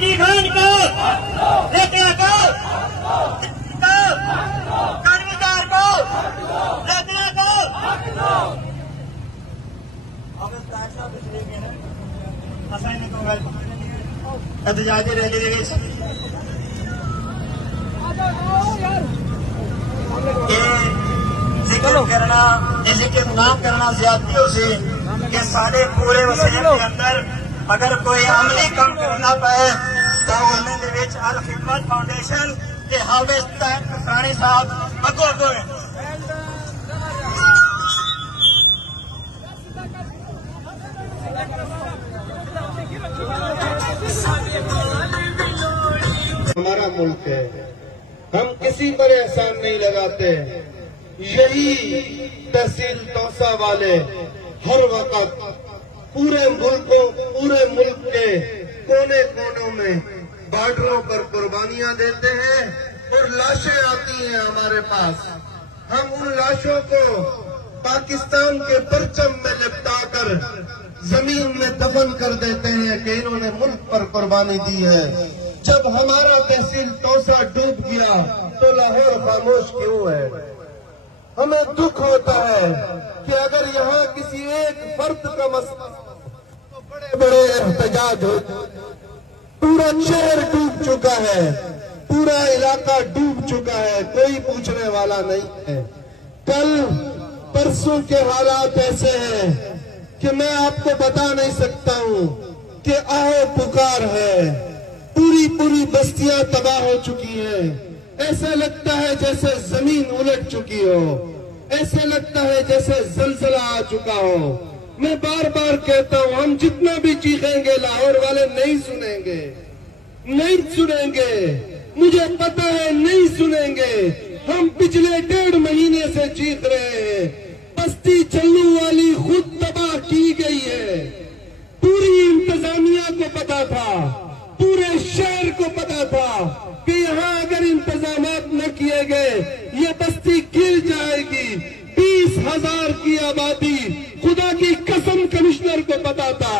ईदी खान को लेके आको कर्मचार को लेके आको एहतजाजी रैली दे विच जिक्र करना जिक्र गुनाह करना ज्यादती हो सी कि साढ़े पूरे वसीले के अंदर अगर कोई अमली काम करना पाए तो उन्होंने अल खिदमत फाउंडेशन के हाफिज कसानी साहब अगो अगो हमारा मुल्क है, हम किसी पर एहसान नहीं लगाते। यही तहसील तौसा वाले हर वक्त पूरे मुल्क के कोने कोनों में बॉर्डरों पर कुर्बानियां देते हैं और लाशें आती हैं हमारे पास। हम उन लाशों को पाकिस्तान के परचम में लिपटाकर जमीन में दफन कर देते हैं कि इन्होंने मुल्क पर कुर्बानी दी है। जब हमारा तहसील तौसा डूब गया तो लाहौर खामोश क्यों है? हमें दुख होता है कि अगर यहाँ किसी एक फर्द का मसला तो बड़े बड़े एहतजाज हो। पूरा शहर डूब चुका है, पूरा इलाका डूब चुका है, कोई पूछने वाला नहीं है। कल परसों के हालात ऐसे हैं कि मैं आपको बता नहीं सकता हूँ कि आओ पुकार है। पूरी बस्तियां तबाह हो चुकी हैं। ऐसा लगता है जैसे जमीन उलट चुकी हो, ऐसे लगता है जैसे जलजला आ चुका हो। मैं बार बार कहता हूं, हम जितना भी चीखेंगे लाहौर वाले नहीं सुनेंगे। मुझे पता है नहीं सुनेंगे। हम पिछले 1.5 महीने से चीख रहे हैं। बस्ती चल्लू वाली खुद तबाह की गई है। पूरी इंतजामिया को पता था, पूरे शहर को पता था कि यहाँ अगर इंतजामात न किए गए ये बस्ती गिर जाएगी। 20,000 की आबादी, खुदा की कसम कमिश्नर को पता था,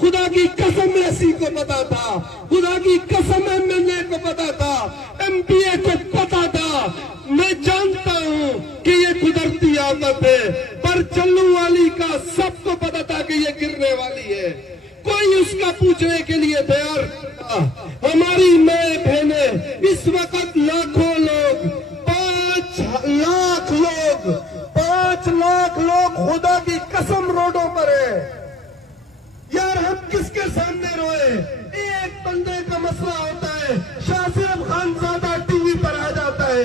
खुदा की कसम एसी को पता था, खुदा की कसम एमएलए को पता था, एमपीए को पता था। मैं जानता हूँ कि ये कुदरती आफत है, पर चल्लू वाली का सबको पता था कि ये गिरने वाली है। कोई उसका पूछने के लिए तैयार था। हमारी माए बहने इस वक्त लाखों लोग, 5 लाख लोग खुदा की कसम रोडों पर है। यार हम किसके सामने रोए? एक बंदे का मसला होता है, शाह सिर्फ खानजादा टीवी पर आ जाता है।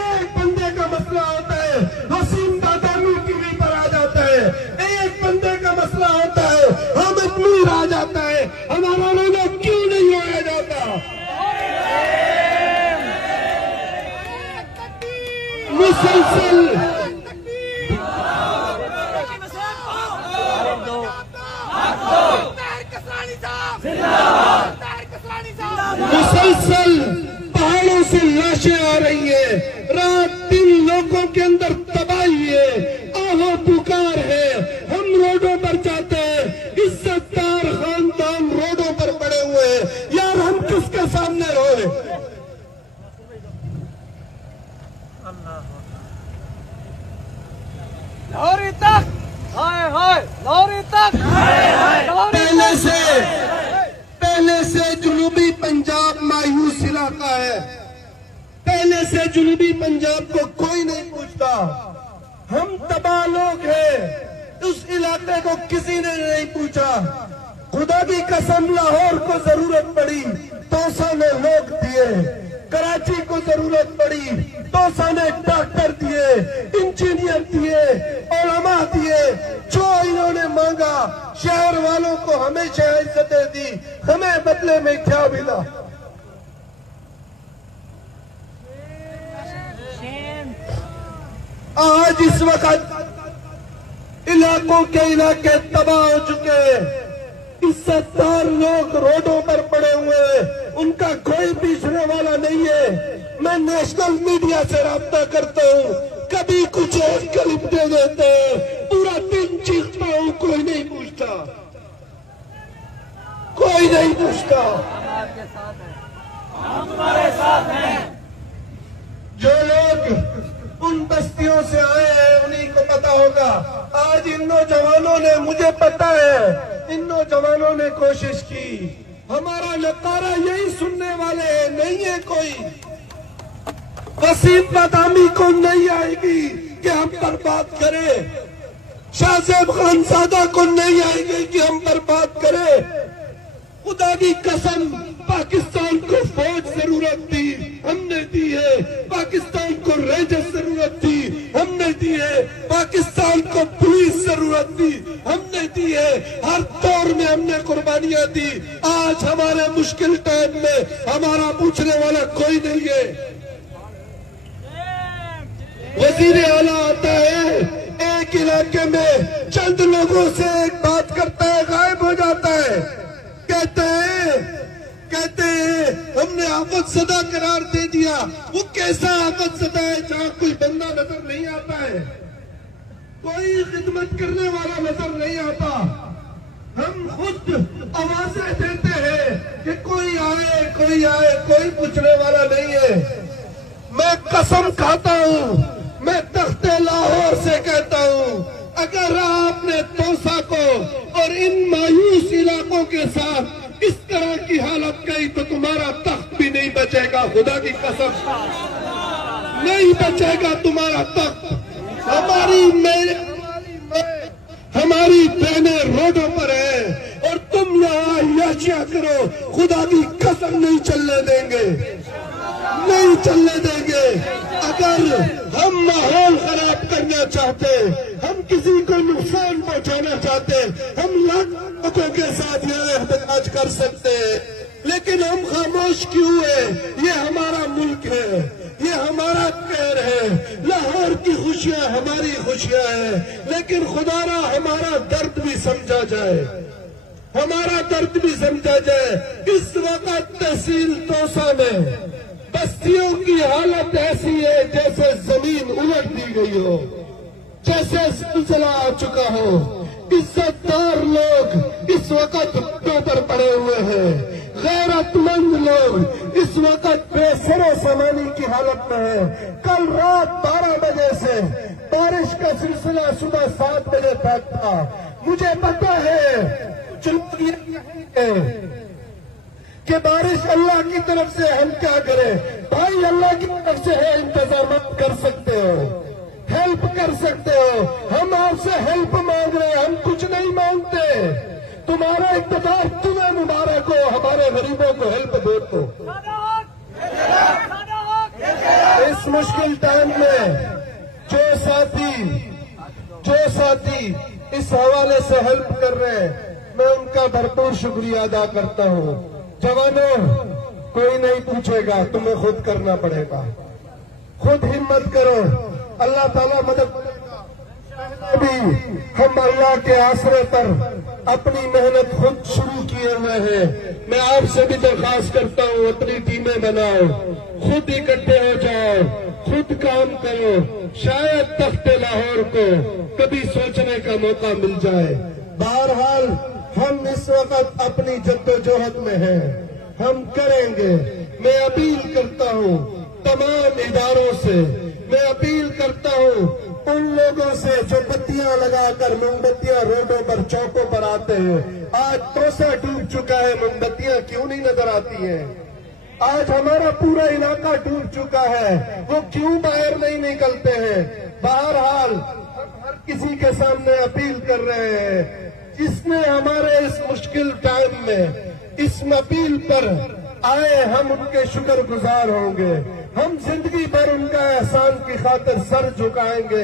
एक बंदे का मसला होता है, हसीम दादानू टीवी पर आ जाता है। एक बंदे का मसला होता है, हम अजमेर आ जाता है। हमारा लोगों क्यों नहीं रोया जाता? मुसलसल पहाड़ों से लाशें आ रही है, रात दिन लोगों के अंदर तबाही है, आहो पुकार है। हम रोडों पर जाते हैं, इज्जतदार खानदान रोडों पर पड़े हुए हैं। यार हम किसके सामने रोए? लाहौरी तक हाय लाहौरी तक पहले से जुनूबी पंजाब मायूस इलाका है। पहले से जुनूबी पंजाब को कोई नहीं पूछता। हम तबाह लोग हैं, उस इलाके को किसी ने नहीं पूछा। खुदा की कसम लाहौर को जरूरत पड़ी, तौसा ने लोग दिए। कराची को जरूरत पड़ी, तौसा ने डॉक्टर दिए, इंजीनियर दिए, उलमा दिए। जो इन्होंने मांगा, शहर वालों को हमेशा इज्जतें दी, हमें बदले में क्या मिला? आज इस वक्त इलाकों के इलाके तबाह हो चुके हैं। इज्जतदार लोग रोडों पर पड़े हुए हैं, उनका कोई पूछने वाला नहीं है। मैं नेशनल मीडिया से राब्ता करता हूँ, कभी कुछ और क्लिप दे देते हैं, पूरा दिन चीखता हूँ, कोई नहीं पूछता। कोई नहीं पूछता। आपके साथ हैं, हम तुम्हारे साथ हैं। जो लोग उन बस्तियों से आए हैं उन्हीं को पता होगा। आज इन नौजवानों ने, मुझे पता है, इन नौजवानों ने कोशिश की। हमारा नकारा यही सुनने वाले हैं, नहीं है कोई। वसीम बदामी को नहीं आएगी कि हम पर बात करें, शाहजेब खानजादा को नहीं आएगी कि हम पर बात करें। खुदा की कसम, पाकिस्तान को फौज जरूरत थी, हमने दी है। पाकिस्तान को रेंजर्स जरूरत थी, हमने दी है। पाकिस्तान को पुलिस जरूरत थी, हमने दी है। हर दौर में हमने कुर्बानियां दी। आज हमारे मुश्किल टाइम में हमारा पूछने वाला कोई नहीं है। वजीर आला आता है, एक इलाके में चंद लोगों से एक बात करता है, गायब हो जाता है। कहते हैं हमने आफत सदा करार दे दिया। वो कैसा आफत सदा है जहाँ कोई बंदा नजर नहीं आता है, कोई खिदमत करने वाला नजर नहीं आता। हम खुद आवाजें देते हैं कि कोई आए, कोई पूछने वाला नहीं है। मैं कसम खाता हूँ, मैं तख्ते लाहौर से कहता हूँ, अगर आपने तोसा को और इन मायूस इलाकों के साथ इस तरह की हालत गई तो तुम्हारा तख्त भी नहीं बचेगा। खुदा की कसम, नहीं बचेगा तुम्हारा तख्त। हमारी बहनें रोडों पर है और तुम यहाँ याचियां करो, खुदा की कसम नहीं चलने देंगे, नहीं चलने देंगे। अगर हम माहौल खराब करना चाहते, हम किसी को नुकसान पहुंचाना चाहते, हम लोगों के साथ यह एहतजाज कर सकते हैं, लेकिन हम खामोश क्यों है? ये हमारा मुल्क है, ये हमारा कहर है। लाहौर की खुशियां हमारी खुशियां हैं, लेकिन खुदारा हमारा दर्द भी समझा जाए, हमारा दर्द भी समझा जाए। इस वक्त तहसील तोसा में बस्तियों की हालत ऐसी है जैसे जमीन उलट दी गई हो, जैसे सिलसिला आ चुका हो। इज्जतदार लोग इस वक्त घुटनों पर पड़े हुए हैं, गैरतमंद लोग इस वक्त बेसरे समानी की हालत में है। कल रात 12 बजे से बारिश का सिलसिला सुबह 7 बजे तक था। मुझे पता है कि बारिश अल्लाह की तरफ से, हम क्या करें भाई? अल्लाह की तरफ से है, इंतजाम कर सकते हो, हेल्प कर सकते हो। हम आपसे हेल्प मांग रहे हैं, हम कुछ नहीं मांगते। तुम्हारा इक़्तिदार तुम्हें मुबारक हो, हमारे गरीबों को हेल्प दो। तो इस मुश्किल टाइम में जो साथी इस हवाले से हेल्प कर रहे हैं, मैं उनका भरपूर शुक्रिया अदा करता हूँ। जवानों, कोई नहीं पूछेगा, तुम्हें खुद करना पड़ेगा। खुद हिम्मत करो, अल्लाह ताला मदद करेगा। भी हम अल्लाह के आसरे पर अपनी मेहनत खुद शुरू किए हुए हैं। मैं आपसे भी दरख्वास्त करता हूँ, अपनी टीमें बनाओ, खुद इकट्ठे हो जाओ, खुद काम करो। शायद तख्ते लाहौर को कभी सोचने का मौका मिल जाए। बहरहाल हम इस वक्त अपनी जद्दोजहद में हैं, हम करेंगे। मैं अपील करता हूँ तमाम इदारों से, मैं अपील करता हूँ उन लोगों से जो बत्तियां लगाकर मोमबत्तियां रोडों पर, चौकों पर आते हैं। आज तोसा डूब चुका है, मोमबत्तियां क्यों नहीं नजर आती हैं? आज हमारा पूरा इलाका डूब चुका है, वो क्यों बाहर नहीं निकलते हैं? बहरहाल हर किसी के सामने अपील कर रहे हैं, जिसने हमारे इस मुश्किल टाइम में इस अपील पर आए, हम उनके शुक्रगुजार होंगे। हम जिंदगी भर उनका एहसान की खातिर सर झुकाएंगे।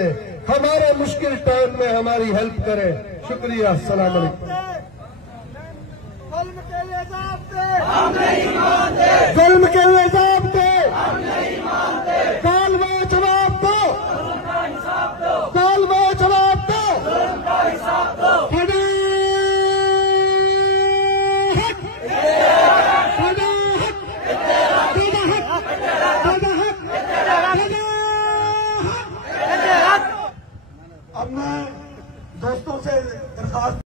हमारे मुश्किल टाइम में हमारी हेल्प करें। शुक्रिया। अस्सलाम वालेकुम। जुल्म के लिए जवाब दे, हम नहीं मानते। जुल्म के लिए जवाब दे, हम नहीं मानते। काल में जवाब दो, जुल्म का हिसाब दो, काल में जवाब दो। जुल्म का हिसाब दो। अब मैं दोस्तों से दरख्वास्त